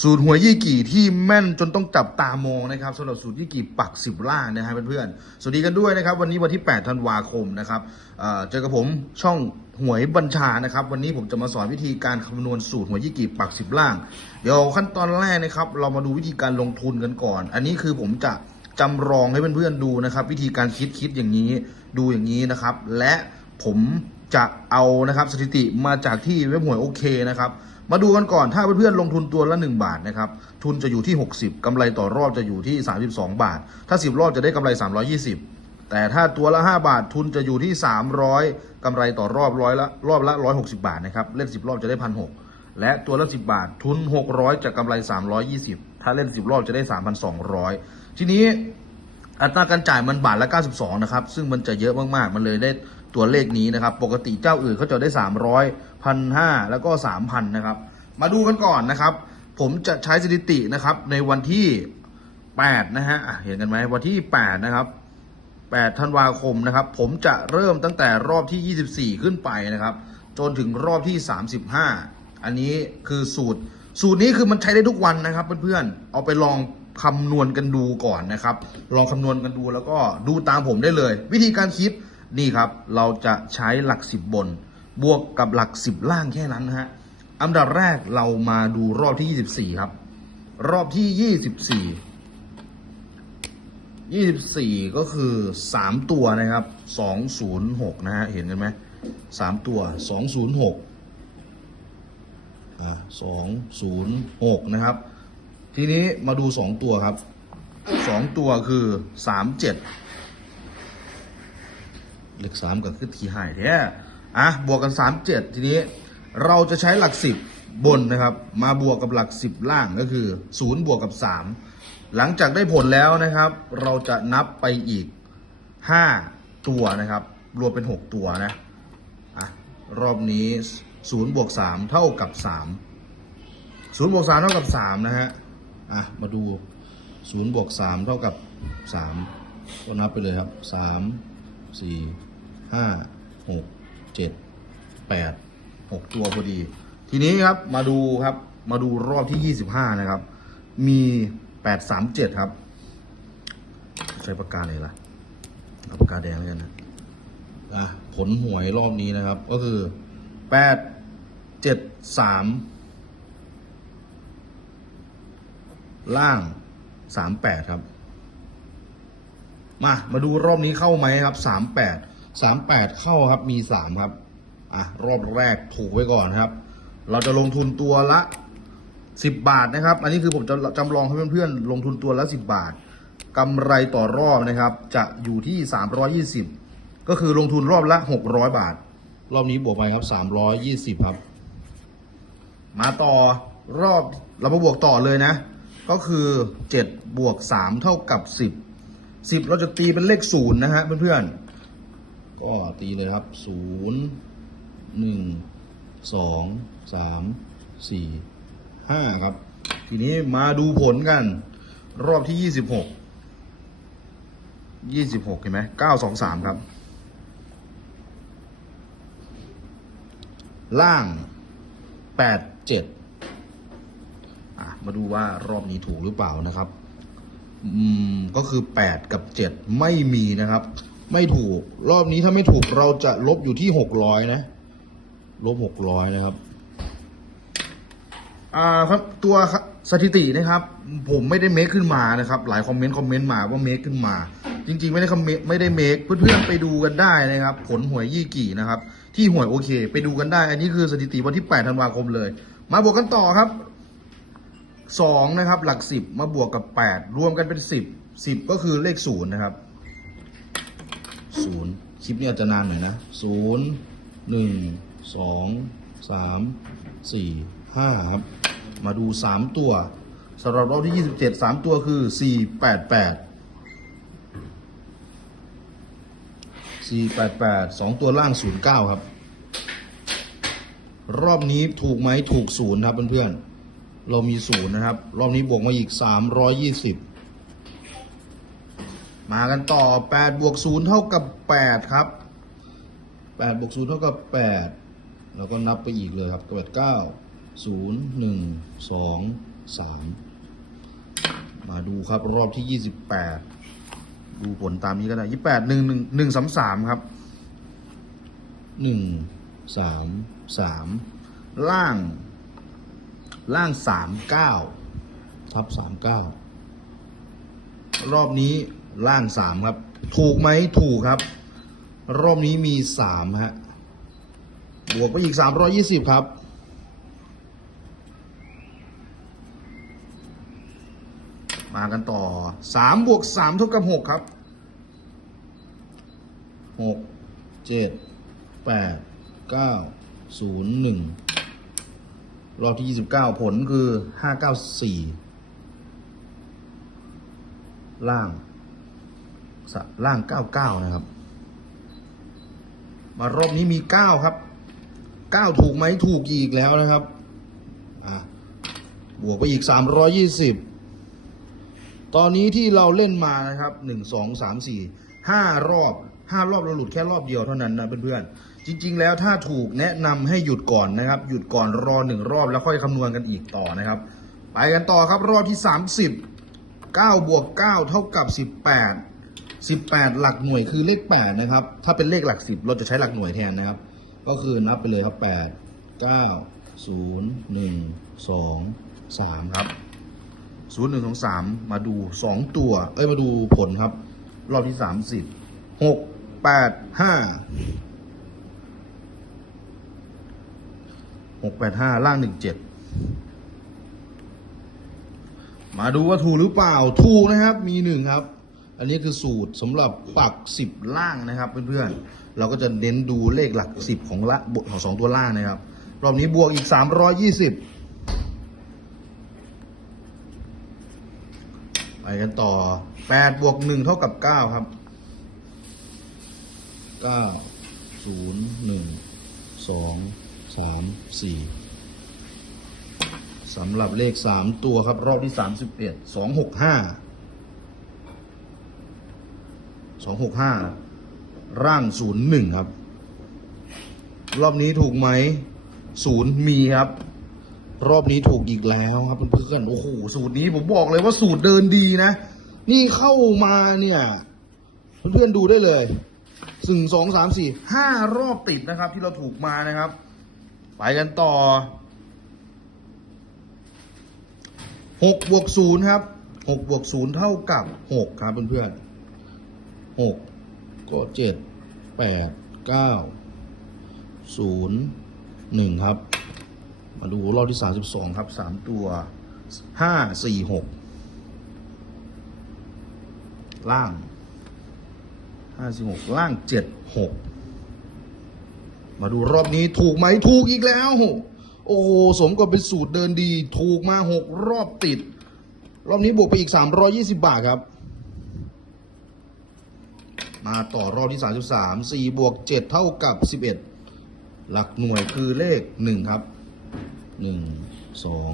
สูตรหัวยี่กี่ที่แม่นจนต้องจับตามองนะครับสำหรับสูตรยี่กี่ปักสิบล่างนะฮะเพื่อนๆสวัสดีกันด้วยนะครับ วันนี้วันที่8ธันวาคมนะครับเจอกับผมช่องหวยบัญชานะครับ วันนี้ผมจะมาสอนวิธีการคำนวณสูตรหัวยี่กี่ปักสิบล่าง เดี๋ยวขั้นตอนแรกนะครับ เรามาดูวิธีการลงทุนกันก่อน อันนี้คือผมจะจำลองให้เพื่อนๆดูนะครับ วิธีการคิดคิดอย่างนี้ดูอย่างนี้นะครับ และผมจะเอานะครับสถิติมาจากที่เว็บหวยโอเคนะครับ มาดูกันก่อนถ้าเพื่อนๆลงทุนตัวละ 1 บาทนะครับทุนจะอยู่ที่ 60กำไรต่อรอบจะอยู่ที่ 32 บาท ถ้า 10 รอบจะได้กำไร 320 แต่ถ้าตัวละ 5 บาททุนจะอยู่ที่ 300กำไรต่อรอบร้อยละรอบละ 160 บาทนะครับเล่น 10 รอบจะได้1,600และตัวละ 10 บาททุน 600จะกำไร 320 ถ้าเล่น 10 รอบจะได้ 3,200 ทีนี้อัตราการจ่ายมันบาทละ 92 นะครับ ซึ่งมันจะเยอะมาก ๆ มันเลยได้ตัวเลขนี้นะครับ ปกติเจ้าอื่นเขาจะได้ 300 1,500แล้วก็3,000นนะครับ มาดูกันก่อนนะครับ ผมจะใช้สถิตินะครับ ในวันที่8นะฮะะเห็นกันไหมวันที่8นะครับ8ธันวาคมนะครับ ผมจะเริ่มตั้งแต่รอบที่24ขึ้นไปนะครับ จนถึงรอบที่35อันนี้คือสูตร สูตรนี้คือมันใช้ได้ทุกวันนะครับ เพื่อนๆเอาไปลองคำนวณกันดูก่อนนะครับ ลองคำนวณกันดูแล้วก็ดูตามผมได้เลย วิธีการคิดนี่ครับ เราจะใช้หลัก10บน บวกกับหลัก 10 ล่างแค่นั้นนะฮะอันดับแรกเรามาดูรอบที่ 24 ครับ รอบที่ 24 24 ก็คือ 3 ตัวนะครับ 206 นะฮะ เห็นกันไหม3ตัว 206อ่า206 นะครับ ทีนี้มาดู 2 ตัวครับ 2 ตัวคือ 37เลข3ก็คือทีหายแท้ อะบวกกัน 37 ทีนี้เราจะใช้หลัก 10 บนนะครับ มาบวกกับหลัก 10 ล่างก็คือ 0 บวกกับ 3 หลังจากได้ผลแล้วนะครับ เราจะนับไปอีก 5 ตัวนะครับ รวมเป็น 6 ตัวนะอะรอบนี้ 0 บวก 3 เท่ากับ 3 0 บวก 3 เท่ากับ 3 นะฮะอะมาดู0บวก3เท่ากับ3ก็นับไปเลยครับ 3 4 5 6 7 8 6ตัวพอดี ทีนี้ครับมาดูครับมาดูรอบที่25นะครับ มี8 3 7ครับ ใช้ปากกาไหนล่ะเอาปากกาแดงแล้วกันนะอะผลหวยรอบนี้นะครับ ก็คือ8 7 3ล่าง38ครับ มา มาดูรอบนี้เข้าไหมครับสามแปด 38 38เข้าครับมี3ครับ อะ รอบแรกถูกไว้ก่อนครับ เราจะลงทุนตัวละ10บบาทนะครับ อันนี้คือผมจะจำลองให้เพื่อนๆลงทุนตัวละ10บบาทกำไรต่อรอบนะครับ จะอยู่ที่320ก็คือลงทุนรอบละ600บาท รอบนี้บวกไปครับ320ครับ มาต่อรอบเรามาบวกต่อเลยนะ ก็คือ7บวก3เท่ากับ10 10เราจะตีเป็นเลขศูนย์นะฮะเพื่อนๆ ก็ตีเลยครับ 0 1 2 3 4 5 ครับ ทีนี้มาดูผลกัน รอบที่ 26 26 เห็นไหม9 2 3 ครับ ล่าง 8 7อะมาดูว่ารอบนี้ถูกหรือเปล่านะครับ อืม ก็คือ 8 กับ 7 ไม่มีนะครับ ไม่ถูก รอบนี้ถ้าไม่ถูกเราจะลบอยู่ที่600นะ ลบ600นะครับ อ่าครับตัวสถิตินะครับ ผมไม่ได้เมคขึ้นมานะครับ หลายคอมเมนต์คอมเมนต์มาว่าเมคขึ้นมา จริง ๆ ไม่ได้คอมเมนต์ไม่ได้เมคเพื่อนๆไปดูกันได้นะครับ ผลหวยยี่กี่นะครับ ที่หวยโอเค ไปดูกันได้ อันนี้คือสถิติวันที่8ธันวาคมเลย มาบวกกันต่อครับสองนะครับ หลักสิบมาบวกกับแปดรวมกันเป็นสิบสิบก็คือเลขศูนย์นะครับ ศูนย์คลิปนี้อาจจะนานหน่อยนะศูนย์หนึ่งสองสามสี่ห้าครับ มาดูสามตัวสำหรับรอบที่ยี่สิบเจ็ดสามตัวคือสี่แปดแปดสี่แปดแปดสองตัวล่างศูนย์เก้าครับ รอบนี้ถูกไหมถูกศูนย์ครับเพื่อนๆเรามีศูนย์นะครับ รอบนี้บวกมาอีก320ม มากันต่อ8บวก0เท่ากับ 8 ครับ8บวก0เท่ากับ 8 แล้วก็นับไปอีกเลยครับ8 9 0 1 2สามมาดูครับรอบที่ยี่สิบแปดดูผลตามนี้ก็ได้ยี่แปดหนึ่งหนึ่งหนึ่งสามสามครับหนึ่งสามสามล่าง ล่างสามเก้าทับสามเก้ารอบนี้ ล่างสามครับ ถูกไหมถูกครับ รอบนี้มีสามฮะ บวกไปอีกสามร้อยี่สิบครับ มากันต่อสามบวกสามเท่ากับหกครับหกเจ็ดแปดเก้าศูนย์หนึ่งรอบที่ยี่สิบเก้าผลคือห้าเก้าสี่ล่าง ล่างเก้าเก้านะครับ มารอบนี้มีเก้าครับเก้าถูกไหมถูกอีกแล้วนะครับอะบวกไปอีกสามร้อยี่สิบตอนนี้ที่เราเล่นมานะครับหนึ่งสองสามสี่ห้ารอบห้ารอบเราหลุดแค่รอบเดียวเท่านั้นนะเพื่อนๆ จริง ๆ แล้วถ้าถูกแนะนำให้หยุดก่อนนะครับ หยุดก่อนรอหนึ่งรอบแล้วค่อยคำนวณกันอีกต่อนะครับ ไปกันต่อครับรอบที่สามสิบเก้าบวกเก้าเท่ากับสิบแปด สิบแปดหลักหน่วยคือเลขแปดนะครับ ถ้าเป็นเลขหลักสิบเราจะใช้หลักหน่วยแทนนะครับ ก็คือนับไปเลยครับแปดเก้าศูนย์หนึ่งสองสามครับศูนย์หนึ่งสองสามมาดูสองตัว เอ้ย มาดูผลครับ รอบที่สามสิบหกแปดห้าหกแปดห้าล่างหนึ่งเจ็ดมาดูว่าถูกหรือเปล่า ถูกนะครับ มีหนึ่งครับ อันนี้คือสูตรสำหรับปักสิบล่างนะครับเพื่อนๆ เราก็จะเน้นดูเลขหลักสิบของละของสองตัวล่างนะครับ รอบนี้บวกอีกสามร้อยยี่สิบไปกันต่อแปดบวกหนึ่งเท่ากับเก้าครับเก้าศูนย์หนึ่งสองสามสี่สำหรับเลขสามตัวครับ รอบที่สาม สองหกห้าสองหกห้าร่างศูนย์หนึ่งครับ รอบนี้ถูกไหมศูนย์มีครับ รอบนี้ถูกอีกแล้วครับเพื่อนๆโอ้โหสูตรนี้ผมบอกเลยว่าสูตรเดินดีนะ นี่เข้ามาเนี่ยเพื่อนๆดูได้เลยสึ่งสองสามสี่ห้ารอบติดนะครับ ที่เราถูกมานะครับ ไปกันต่อหกบวกศูนย์ครับหกบวกศูนย์เท่ากับหกครับเพื่อนๆ หกก็เจ็ดแปดเก้าศูนย์หนึ่งครับ มาดูรอบที่สามสิบสองครับสามตัวห้าสี่หกล่างห้าสี่หกล่างเจ็ดหกมาดูรอบนี้ถูกไหมถูกอีกแล้ว โอ้สมกับเป็นสูตรเดินดี ถูกมาหกรอบติด รอบนี้บวกไปอีกสามร้อยี่สิบบาทครับ มาต่อรอบที่สามสิบสามสี่บวกเจ็ดเท่ากับสิบเอ็ดหลักหน่วยคือเลขหนึ่งครับหนึ่งสอง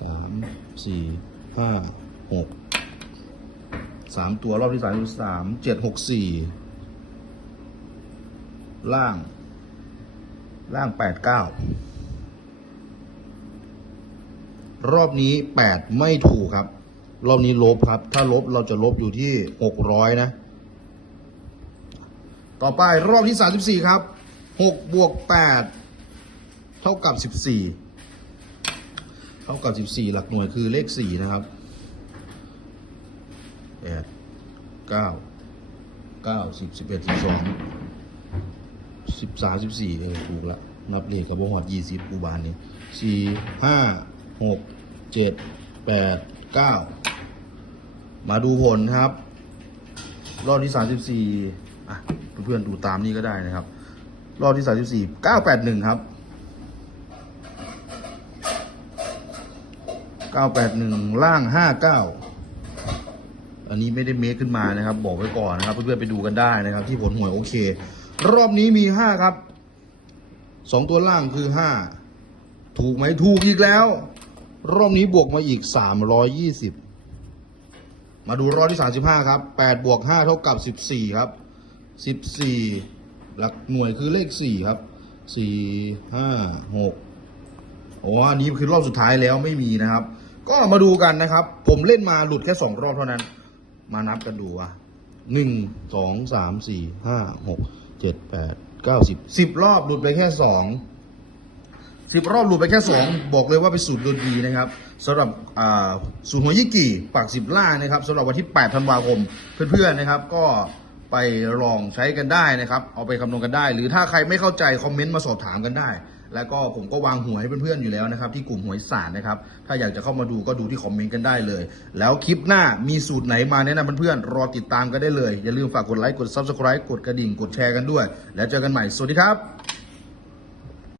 สามสี่ห้าหกสามตัวรอบที่สามสามเจ็ดหกสี่ล่าง ล่างแปดเก้ารอบนี้แปดไม่ถูกครับ รอบนี้ลบครับ ถ้าลบเราจะลบอยู่ที่หกร้อยนะ ต่อไปรอบที่สามสิบสี่ครับหกบวกแปดเท่ากับสิบสี่เท่ากับ 14 หลักหน่วยคือเลข 4 นะครับแปดเก้าเก้าสิบสิบเอ็ดสิบสองสิบสามสิบสี่เออถูกละนับเลขกับบหอดยี่สิบอุบาลนี้สี่ห้าหกเจ็ดแปดเก้ามาดูผลครับ รอบที่สามสิบสี่อะ เพื่อนๆดูตามนี้ก็ได้นะครับ รอบที่สามสิบสี่เก้าแปดหนึ่งครับ981ล่าง59อันนี้ไม่ได้เมคขึ้นมานะครับ บอกไว้ก่อนนะครับ เพื่อนๆไปดูกันได้นะครับ ที่ผลหวยโอเค รอบนี้มี5ครับ2ตัวล่างคือ5ถูกไหมถูกอีกแล้ว รอบนี้บวกมาอีก320มาดูรอบที่35ครับ8บวก5เท่ากับ14ครับ 14หลักหน่วยคือเลข4ครับ4 5 6อ๋ออันนี้คือรอบสุดท้ายแล้วไม่มีนะครับ ก็มาดูกันนะครับ ผมเล่นมาหลุดแค่สองรอบเท่านั้น มานับกันดูว่าหนึ่งสองสามสี่ห้าหกเจ็ดแปดเก้าสิบสิบรอบหลุดไปแค่สองสิบรอบหลุดไปแค่สองบอกเลยว่าเป็นสูตรดนตรีนะครับสำหรับอ่าสูตรหัวยี่กี่ปากสิบล่านะครับสำหรับวันที่ 8 ธันวาคม เพื่อนๆนะครับ ก็ ไปลองใช้กันได้นะครับ เอาไปคำนวณกันได้ หรือถ้าใครไม่เข้าใจคอมเมนต์มาสอบถามกันได้ แล้วก็ผมก็วางหวยให้เพื่อนๆอยู่แล้วนะครับ ที่กลุ่มหวยศาสตร์นะครับ ถ้าอยากจะเข้ามาดูก็ดูที่คอมเมนต์กันได้เลย แล้วคลิปหน้ามีสูตรไหนมาแนะนำเพื่อนๆรอติดตามกันได้เลย อย่าลืมฝากกดไลค์กด subscribe กดกระดิ่งกดแชร์กันด้วย แล้วเจอกันใหม่สวัสดีครับ